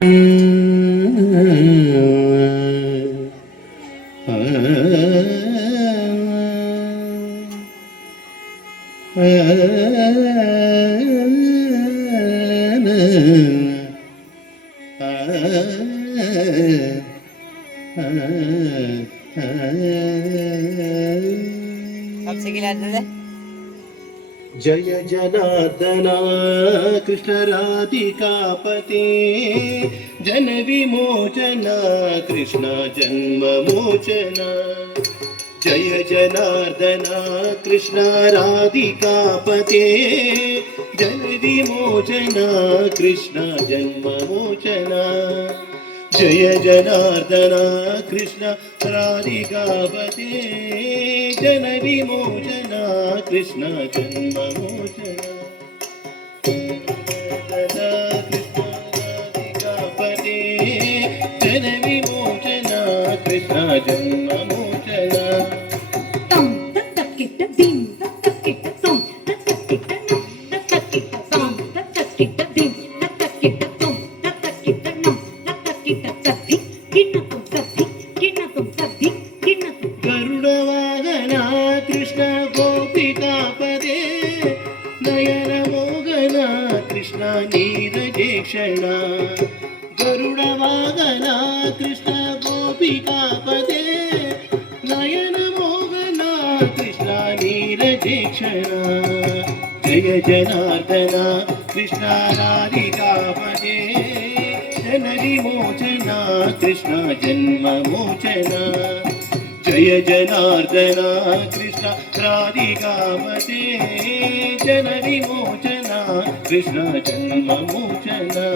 जय जनार्दना कृष्ण राधिकापते जन विमोचना कृष्ण जन्म मोचना। जय जनार्दना कृष्ण राधिकापते जन विमोचना कृष्ण जन्म मोचना। जय जनार्दना कृष्ण राधिकापते जन विमोचना कृष्ण जन्म मोचना। कृष्ण राधिकापते जन विमोचना कृष्ण जन्म मोचना। गरुडवाहना कृष्ण गोपिकापदे नयन मोहना कृष्ण नीरजेक्षणा। गरुडवाहना कृष्ण गोपिकापदे नयन मोहना कृष्ण नीरजेक्षणा। जय जनार्दना कृष्ण राधिकापदे जन विमोचना कृष्ण जन्म मोचना। जय जनार्दना कृष्ण राधिकापते जन विमोचना कृष्ण जन्म मोचना।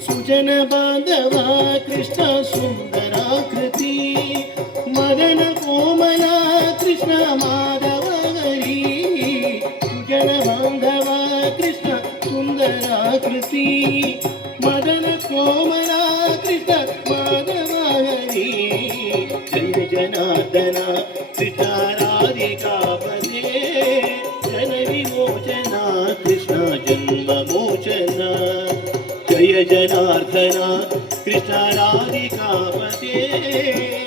सुजन बांधवा कृष्ण सुंदराकृति मदन कोमला कृष्ण माधव हरि। सुजन बांधवा कृष्ण सुंदराकृति मदन कोमला कृष्ण माधव हरि। जय जनार्दना कृष्ण राधिकापते जन विमोचना कृष्ण जन्म मोचना। जय जनार्दना कृष्ण राधिकापते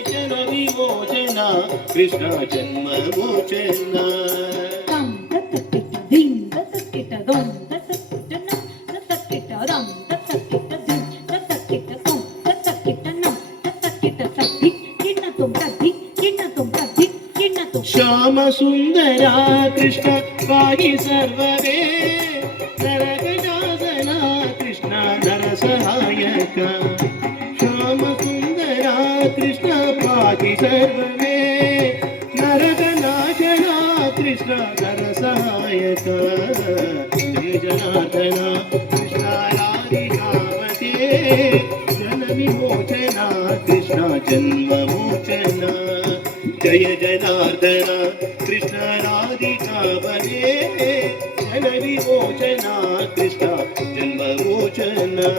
जन विमोचना कृष्ण जन्म मोचना। श्याम सुंदरा कृष्ण पाहि सर्ववे नरकजासना कृष्ण नरसहायक। श्याम सुंदरा कृष्ण पाहि सर्ववे नरकनाशना कृष्ण नरसहायक। जय जनार्दना कृष्ण राधिकापते जन विमोचना कृष्ण जन्म मोचना। जय जनार्दना कृष्ण राधिकापते जन विमोचना कृष्ण जन्म मोचना।